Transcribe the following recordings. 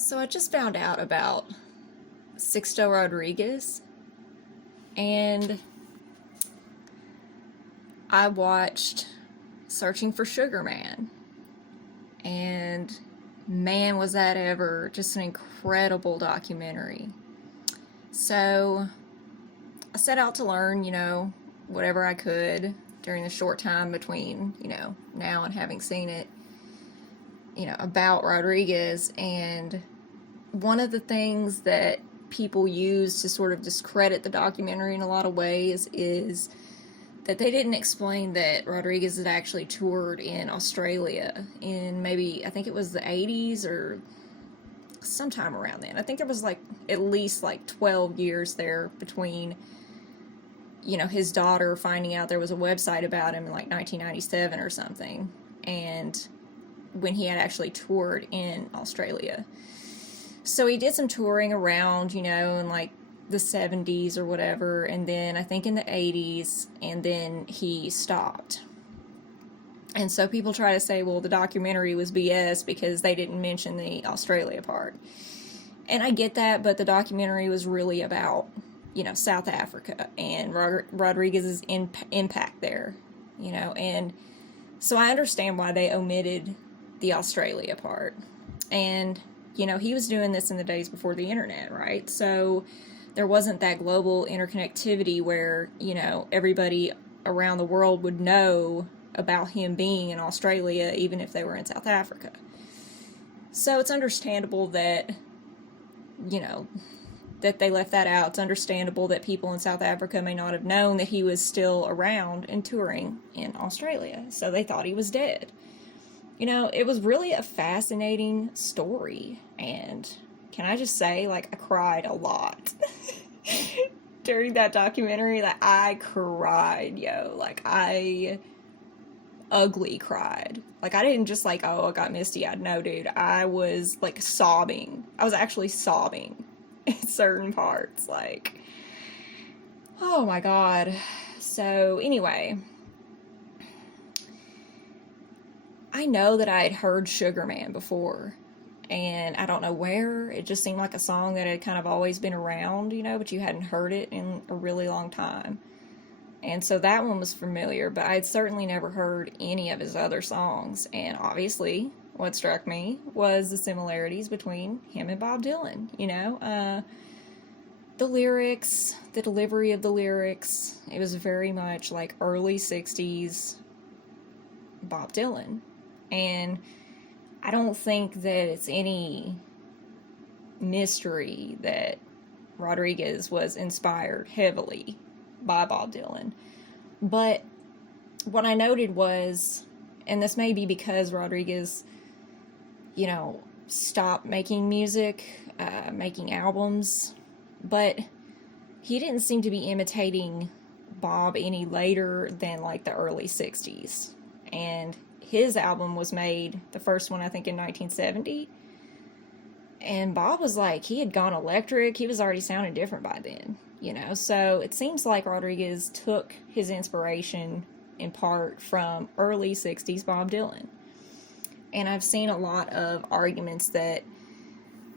So I just found out about Sixto Rodriguez, and I watched Searching for Sugar Man, and man, was that ever just an incredible documentary. So I set out to learn, whatever I could during the short time between, now and having seen it, about Rodriguez. And one of the things that people use to sort of discredit the documentary in a lot of ways is that they didn't explain that Rodriguez had actually toured in Australia in maybe, I think it was the 80s or sometime around then. I think there was at least 12 years there between, his daughter finding out there was a website about him in 1997 or something, and when he had actually toured in Australia. So he did some touring around, in the 70s or whatever, and then I think in the 80s, and then he stopped. And so people try to say, well, the documentary was BS because they didn't mention the Australia part. And I get that, but the documentary was really about, South Africa and Rodriguez's impact there, and so I understand why they omitted the Australia part. And, he was doing this in the days before the internet, right? So there wasn't that global interconnectivity where, everybody around the world would know about him being in Australia, even if they were in South Africa. So it's understandable that, that they left that out. It's understandable that people in South Africa may not have known that he was still around and touring in Australia. So they thought he was dead. It was really a fascinating story, and can I just say, I cried a lot during that documentary. I cried, I ugly cried. I didn't just I got misty-eyed. No, dude, I was sobbing. I was actually sobbing in certain parts, oh my god. So anyway, I know that I had heard Sugar Man before, and I don't know where. It just seemed like a song that had kind of always been around, but you hadn't heard it in a really long time. And so that one was familiar, but I'd certainly never heard any of his other songs. And obviously, what struck me was the similarities between him and Bob Dylan, the lyrics, the delivery of the lyrics. It was very much early 60s Bob Dylan. And I don't think that it's any mystery that Rodriguez was inspired heavily by Bob Dylan. But what I noted was, and this may be because Rodriguez, stopped making music, making albums, but he didn't seem to be imitating Bob any later than the early 60s. And his album was made, the first one I think in 1970, and Bob was he had gone electric. He was already sounding different by then, so it seems like Rodriguez took his inspiration in part from early 60s Bob Dylan. And I've seen a lot of arguments that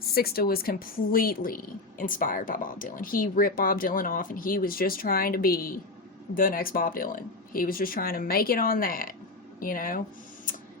Sixto was completely inspired by Bob Dylan. He ripped Bob Dylan off, and he was just trying to be the next Bob Dylan. He was just trying to make it on that,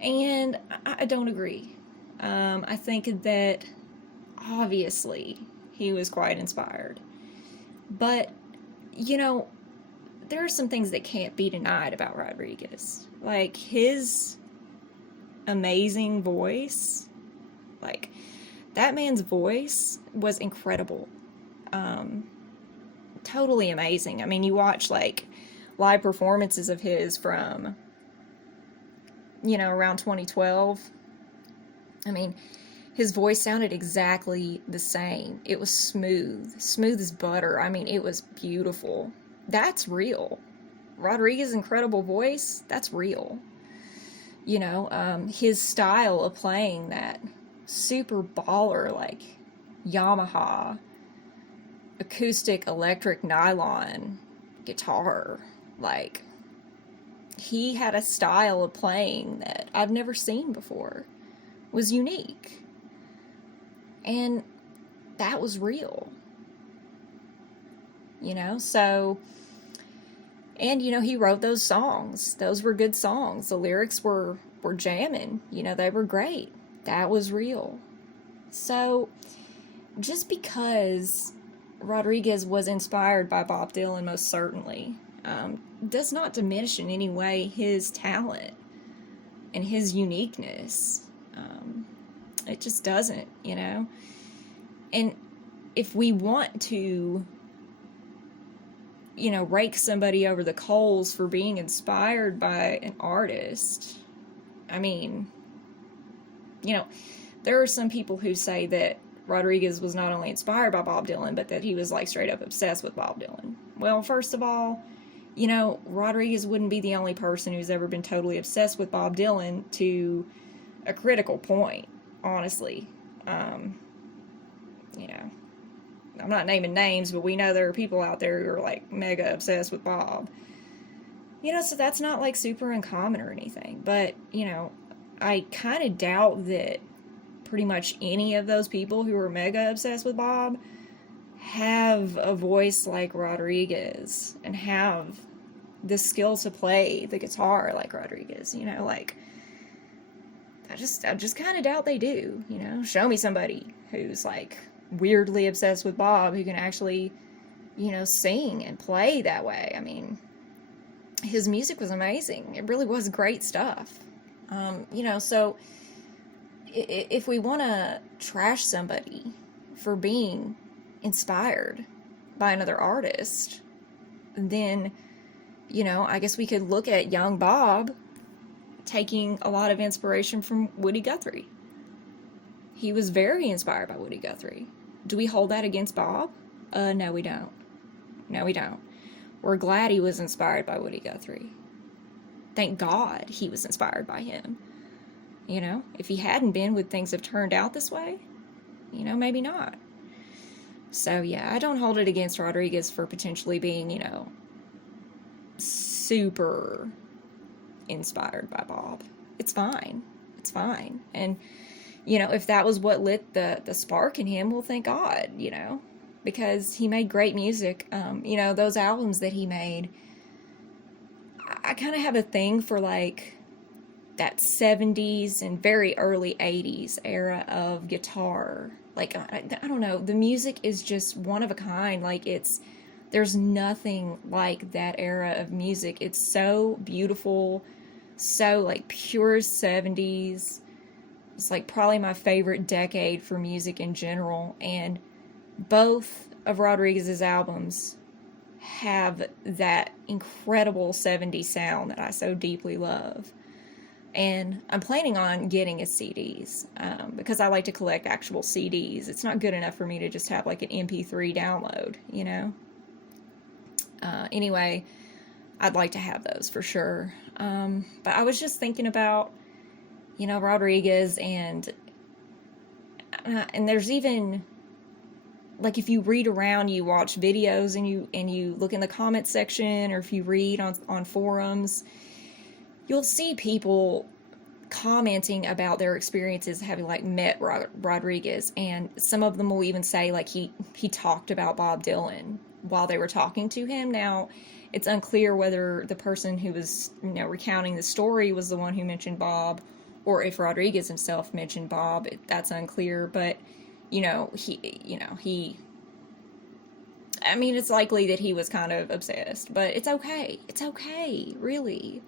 and I don't agree. I think that obviously he was quite inspired, but there are some things that can't be denied about Rodriguez, his amazing voice. That man's voice was incredible, totally amazing. I mean, you watch live performances of his from around 2012. I mean, his voice sounded exactly the same. It was smooth as butter. I mean, it was beautiful. That's real. Rodriguez's incredible voice, that's real. His style of playing that super baller, Yamaha acoustic electric nylon guitar, he had a style of playing that I've never seen before. Was unique. And that was real, you know? So, and, you know, he wrote those songs. Those were good songs. The lyrics were jamming, you know, they were great. That was real. So, just because Rodriguez was inspired by Bob Dylan, most certainly, does not diminish in any way his talent and his uniqueness. It just doesn't, you know? And if we want to, you know, rake somebody over the coals for being inspired by an artist, I mean, you know, there are some people who say that Rodriguez was not only inspired by Bob Dylan, but that he was like straight up obsessed with Bob Dylan. Well, first of all, you know, Rodriguez wouldn't be the only person who's ever been totally obsessed with Bob Dylan to a critical point, honestly. You know, I'm not naming names, but we know there are people out there who are like mega obsessed with Bob. You know, so that's not like super uncommon or anything. But, you know, I kind of doubt that pretty much any of those people who are mega obsessed with Bob have a voice like Rodriguez and have the skill to play the guitar like Rodriguez, you know, like I just kind of doubt they do, you know. Show me somebody who's like weirdly obsessed with Bob who can actually, you know, sing and play that way. I mean, his music was amazing. It really was great stuff. You know, so if we want to trash somebody for being inspired by another artist, then, you know, I guess we could look at young Bob taking a lot of inspiration from Woody Guthrie. He was very inspired by Woody Guthrie. Do we hold that against Bob? No, we don't. No, we don't. We're glad he was inspired by Woody Guthrie. Thank God he was inspired by him. You know, if he hadn't been, would things have turned out this way? You know, maybe not. So, yeah, I don't hold it against Rodriguez for potentially being, you know, super inspired by Bob. It's fine. It's fine. And, you know, if that was what lit the spark in him, well, thank God, you know, because he made great music. You know, those albums that he made, I kind of have a thing for, like, that 70s and very early 80s era of guitar. Like, I don't know, the music is just one of a kind. Like, there's nothing like that era of music. It's so beautiful, so, like, pure 70s. It's, like, probably my favorite decade for music in general. And both of Rodriguez's albums have that incredible 70s sound that I so deeply love. And I'm planning on getting his CDs because I like to collect actual CDs. It's not good enough for me to just have like an MP3 download, you know? Anyway, I'd like to have those for sure. But I was just thinking about, you know, Rodriguez and there's even, like, if you read around, you watch videos and you look in the comments section, or if you read on forums, you'll see people commenting about their experiences having, like, met Rodriguez, and some of them will even say, like, he talked about Bob Dylan while they were talking to him. Now, it's unclear whether the person who was, you know, recounting the story was the one who mentioned Bob, or if Rodriguez himself mentioned Bob. That's unclear, but, you know, I mean, it's likely that he was kind of obsessed, but it's okay. It's okay, really.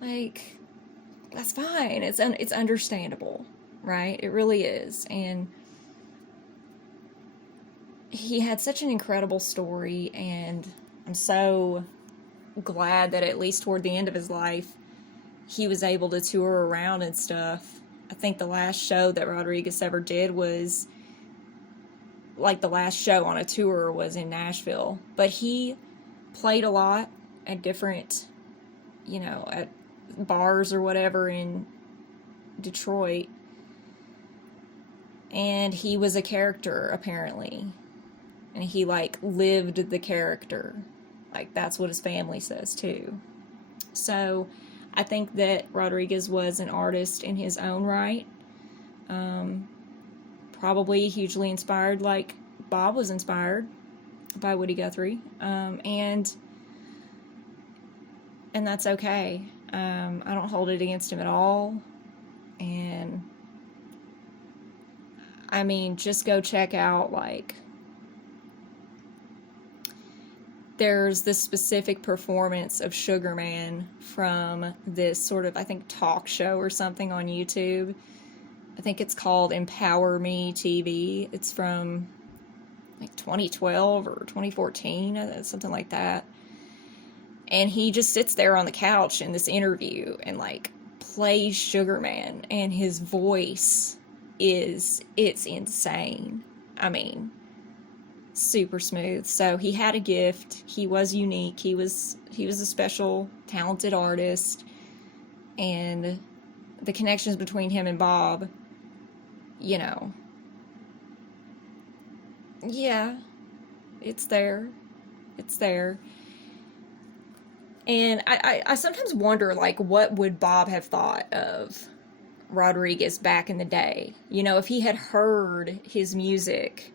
Like, that's fine. It's understandable, right? It really is. And he had such an incredible story, and I'm so glad that at least toward the end of his life, he was able to tour around and stuff. I think the last show that Rodriguez ever did was, like, the last show on a tour was in Nashville. But he played a lot at different, you know, at bars or whatever in Detroit. And he was a character, apparently. And he, like, lived the character. Like, that's what his family says, too. So, I think that Rodriguez was an artist in his own right. probably hugely inspired, like Bob was inspired by Woody Guthrie, and that's okay. I don't hold it against him at all, and I mean, just go check out, like, there's this specific performance of Sugar Man from this sort of, I think, talk show or something on YouTube. I think it's called Empower Me TV. It's from like 2012 or 2014, something like that. And he just sits there on the couch in this interview and like plays Sugar Man, and his voice it's insane. I mean, super smooth. So he had a gift. He was unique. He was a special, talented artist, and the connections between him and Bob, you know, yeah, it's there. It's there. And I sometimes wonder, like, what would Bob have thought of Rodriguez back in the day? You know, if he had heard his music,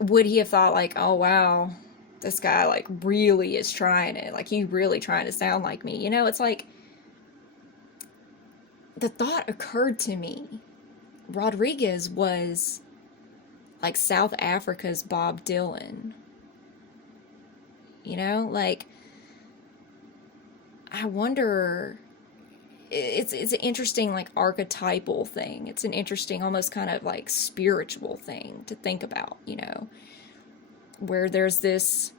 would he have thought, like, oh, wow, this guy, like, really is trying it. Like, he's really trying to sound like me. You know, it's like, the thought occurred to me. Rodriguez was, like, South Africa's Bob Dylan. You know, like, I wonder, it's an interesting, like, archetypal thing. It's an interesting, almost kind of like spiritual thing to think about, you know, where there's this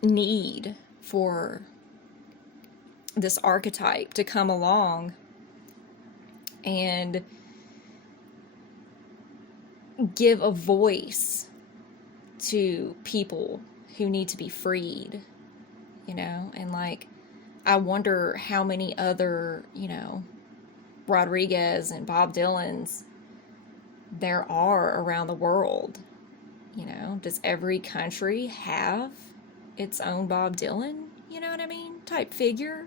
need for this archetype to come along and give a voice to people who need to be freed, you know, and like, I wonder how many other, you know, Rodriguez and Bob Dylans there are around the world. You know, does every country have its own Bob Dylan, you know what I mean, type figure?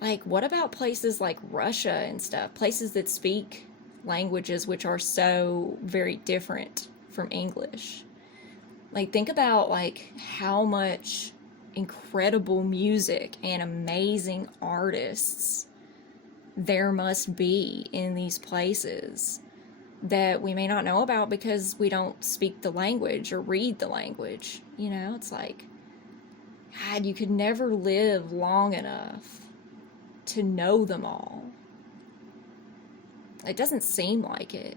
Like, what about places like Russia and stuff, places that speak languages which are so very different from English? Like, think about, like, how much incredible music and amazing artists there must be in these places that we may not know about because we don't speak the language or read the language. You know, it's like, God, you could never live long enough to know them all. It doesn't seem like it.